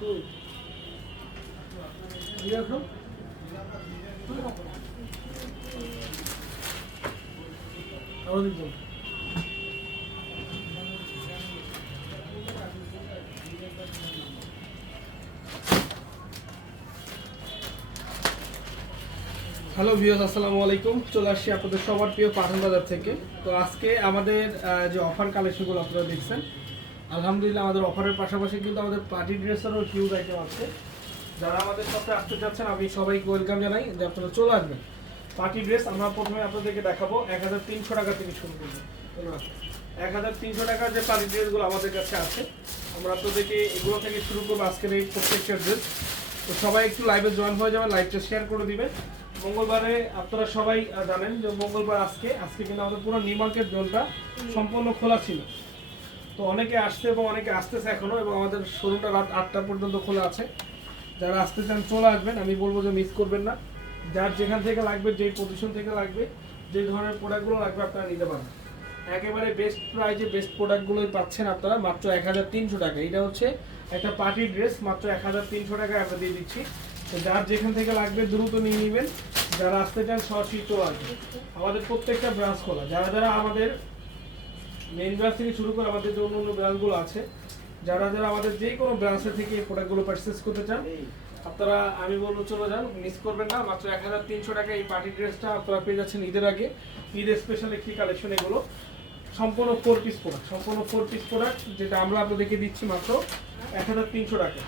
Hello viewers আসসালামু আলাইকুম। চলে আসছি আপনাদের সবার প্রিয় পাঠান বাজার থেকে। তো আজকে আমাদের যে অফার কালেকশনগুলো আপনারা দেখছেন আলহামদুলিল্লাহ আমাদের অফারের পাশাপাশি কিন্তু আমাদের পার্টি ড্রেসেরও হিউজ আইটেম আছে। যারা আমাদের সাথে আসতে চাচ্ছেন, আমি সবাইকে ওয়েলকাম জানাই। যে আপনারা চলে আসবেন। পার্টি ড্রেস আমরা প্রথমে আপনাদেরকে দেখাবো। এক হাজার তিনশো টাকা থেকে শুরু করব। এক হাজার তিনশো টাকার যে পার্টি ড্রেসগুলো আমাদের কাছে আছে, আমরা আপনাদেরকে এগুলো থেকে শুরু করব আজকের এই প্রত্যেকটা ড্রেস। তো সবাই একটু লাইভে জয়েন হয়ে যাবেন লাইভটা শেয়ার করে দিবেন। মঙ্গলবারে আপনারা সবাই জানেন যে মঙ্গলবার আজকে আজকে কিন্তু আমাদের পুরো নিউ মার্কেট জোনটা সম্পূর্ণ খোলা ছিল। তো অনেকে আসছে এবং অনেকে আসতেছে এখনও এবং আমাদের শোরুমটা রাত আটটা পর্যন্ত খোলা আছে। যারা আসতে চান চলে আসবেন, আমি বলব যে মিস করবেন না। যার যেখান থেকে লাগবে যেই পজিশন থেকে লাগবে, যে ধরনের প্রোডাক্টগুলো লাগবে আপনারা নিতে পারেন একেবারে বেস্ট প্রাইজে বেস্ট প্রোডাক্টগুলোই পাচ্ছেন আপনারা, মাত্র এক হাজার তিনশো টাকা। এটা হচ্ছে একটা পার্টি ড্রেস মাত্র এক হাজার তিনশো টাকায় আমরা দিয়ে দিচ্ছি। তো যার যেখান থেকে লাগবে দ্রুত নিয়ে নেবেন। যারা আসতে চান সরাসরি চলে আসবেন। আমাদের প্রত্যেকটা ব্রাঞ্চ খোলা। যারা যারা আমাদের মেইন ব্রাঞ্চ থেকে শুরু করে আমাদের যে অন্য অন্য ব্রাঞ্চগুলো আছে, যারা যারা আমাদের যে কোনো ব্রাঞ্চের থেকে এই প্রোডাক্টগুলো পারচেস করতে চান, আপনারা আমি বলব চলে যান মিস করবেন না, মাত্র এক হাজার তিনশো টাকা এই পার্টি ড্রেসটা আপনারা পেয়ে যাচ্ছেন ঈদের আগে। ঈদের স্পেশাল একটি কালেকশন এগুলো? সম্পূর্ণ ফোর পিস প্রোডাক্ট সম্পূর্ণ ফোর পিস প্রোডাক্ট যেটা আমরা আপনাদেরকে দিচ্ছি মাত্র এক হাজার তিনশো টাকা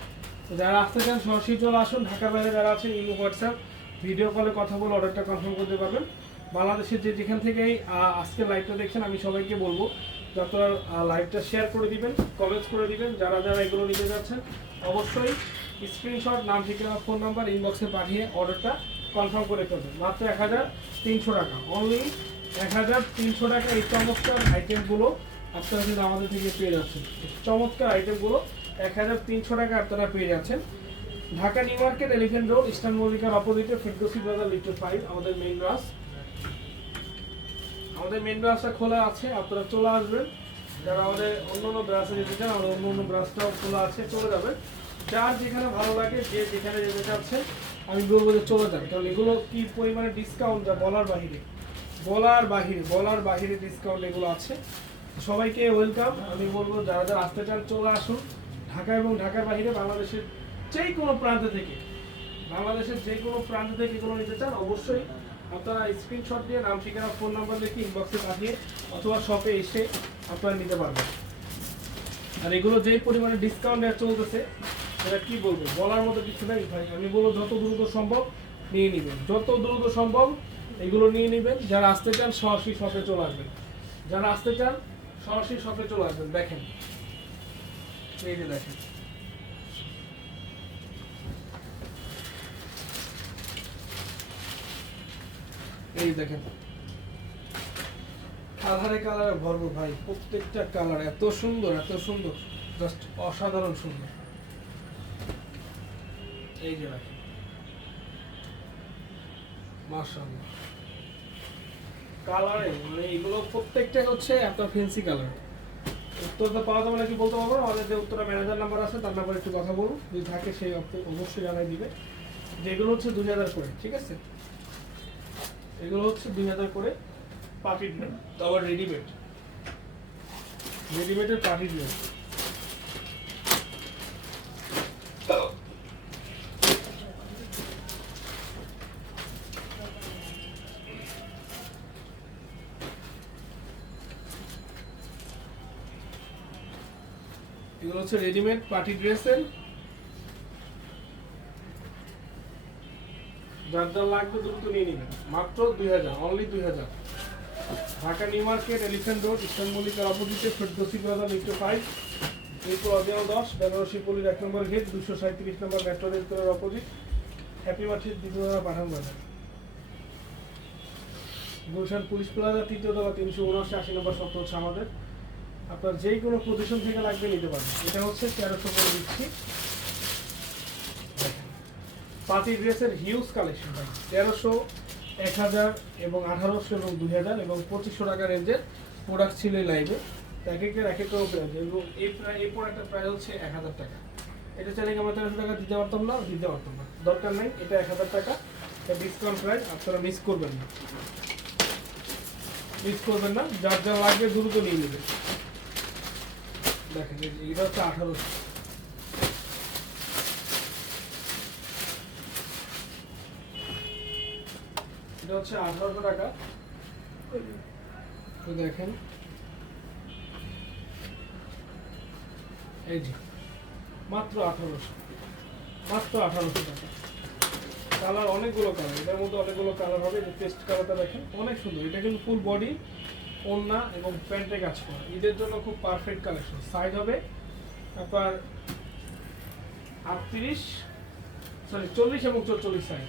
তো যারা আসতে চান, সরাসরি চলে আসুন, ঢাকার বাইরে যারা আছেন, ইমো, হোয়াটসঅ্যাপ ভিডিও কলে কথা বলে অর্ডারটা কনফার্ম করতে পারবেন। বাংলাদেশের যে যেখান থেকেই আহ, আজকের লাইভটা দেখছেন আমি সবাইকে বলব যে আপনারা লাইভটা শেয়ার করে দিবেন কমেন্টস করে দিবেন যারা যারা এগুলো নিতে যাচ্ছেন অবশ্যই স্ক্রিনশট নাম ঠিকানা ফোন নাম্বার ইনবক্সে পাঠিয়ে অর্ডারটা কনফার্ম করে ফেলবেন। মাত্র এক হাজার তিনশো টাকা। অনলি এক হাজার তিনশো টাকা এই চমৎকার আইটেমগুলো আপনারা কিন্তু আমাদের থেকে পেয়ে যাচ্ছেন। চমৎকার আইটেমগুলো এক হাজার তিনশো টাকা আপনারা পেয়ে যাচ্ছেন। Dhaka New Market Elephant Road Eastern মল্লিকার অপোজিটে ফেরদোসি বাজার লিটার ফাইভ আমাদের মেইন ব্রাঞ্চ আমাদের মেন ব্রাঞ্চটা খোলা আছে, আপনারা চলে আসবেন। যারা আমাদের অন্য অন্য ব্রাঞ্চে যেতে চান, আমাদের অন্য অন্য ব্রাঞ্চটাও খোলা আছে, চলে যাবেন। যার যেখানে ভালো লাগে, যে যেখানে যেতে চাচ্ছে, আমি বলব যে চলে যান। কারণ এগুলো কি পরিমাণে ডিসকাউন্ট যা বলার বাহিরে? বলার বাহিরে বলার বাহিরে ডিসকাউন্ট এগুলো আছে। সবাইকে ওয়েলকাম আমি বলব, যারা যারা আসতে চান, চলে আসুন। ঢাকা এবং ঢাকার বাহিরে বাংলাদেশের যে কোনো প্রান্ত থেকে, বাংলাদেশের যে কোনো প্রান্ত থেকে এগুলো নিতে চান, অবশ্যই আপনারা স্ক্রিনশট দিয়ে নাম, ঠিকানা ফোন নাম্বার লিখে ইনবক্সে পাঠিয়ে অথবা শপে এসে আপনারা নিতে পারবেন। আর এগুলো যেই পরিমাণে ডিসকাউন্ট দেওয়া চলতেছে, সেটা কি বলব? বলার মতো কিছু নেই ভাই। আমি বলব, যত দ্রুত সম্ভব নিয়ে নেবেন। যত দ্রুত সম্ভব এগুলো নিয়ে নেবেন। যারা আসতে চান, সরাসরি শপে চলে আসবেন। যারা আসতে চান, সরাসরি শপে চলে আসবেন। দেখেন। এই যে দেখেন। এই দেখেন। কালারে কালারে ভরপুর ভাই, প্রত্যেকটা কালার এত সুন্দর এত সুন্দর জাস্ট অসাধারণ সুন্দর। এই যে কালারে মানে এগুলো প্রত্যেকটা হচ্ছে এত ফেন্সি কালার উত্তরটা পাওয়া যাবে নাকি বলতে পারব আমাদের যে উত্তরা ম্যানেজার নাম্বার আছে, তার নাম্বার একটু কথা বলুন। যদি থাকে সেই অবশ্যই জানাই দিবে। যেগুলো হচ্ছে দুই হাজার করে ঠিক আছে? এগুলো হচ্ছে দুই হাজার করে পার্টি ড্রেস তো আবার রেডিমেড রেডিমেডের পার্টি ড্রেস এগুলো হচ্ছে রেডিমেড পার্টি ড্রেসের যার যার লাগবে দ্রুত নিয়ে নেবেন। মাত্র দুই হাজার অনলি দুই হাজার। Dhaka New Market Elephant Road, Eastern মল্লিকার অপোজিটে ফেরদোসি প্লাজা মিট্রো ফাইভ এরপর অদিয়ানো দশ, বেনারসি পল্লির এক নম্বর গেট দুশো সাঁত্রিশ নম্বর metro rail opposite happy market দ্বিতীয় পাঠান বাজার। গুলশান পুলিশ প্লাজা, তৃতীয় তলা তিনশো উনআশি, আশি নম্বর সত্তর হচ্ছে আমাদের আপনার যেই কোনো পজিশন থেকে লাগবে নিতে পারবেন এটা হচ্ছে তেরোশো করে দিচ্ছি। পার্টি ড্রেসের হিউজ কালেকশন ভাই। তেরোশো, এক হাজার এবং আঠারোশো এবং দুই হাজার এবং পঁচিশশো টাকা রেঞ্জের প্রোডাক্ট ছিল লাইভে এক একের এক এক করে প্রাইস এবং এই এই প্রোডাক্টের প্রাইস হচ্ছে এক হাজার টাকা। এটা চাইলে আমরা তেরোশো টাকা দিতে পারতাম না? দিতে পারতাম না। দরকার নেই, এটা এক হাজার টাকা। এটা ডিসকাউন্ট প্রাইস আপনারা মিস করবেন না। মিস করবেন না। যার যা লাগবে দ্রুত নিয়ে নেবেন। দেখেন এটা হচ্ছে আঠারোশো। এটা হচ্ছে আঠারোশো টাকা। তো দেখেন। এই যে, মাত্র আঠারোশো। মাত্র আঠারোশো টাকা। কালার অনেকগুলো কালার, এটার মধ্যে অনেকগুলো কালার হবে। যে পেস্ট কালারটা দেখেন, অনেক সুন্দর। এটা কিন্তু ফুল বডি ওড়না এবং প্যান্টে কাজ করা। ঈদের জন্য খুব পারফেক্ট কালেকশন সাইজ হবে আপনার আটত্রিশ সরি চল্লিশ এবং চল্লিশ সাইজ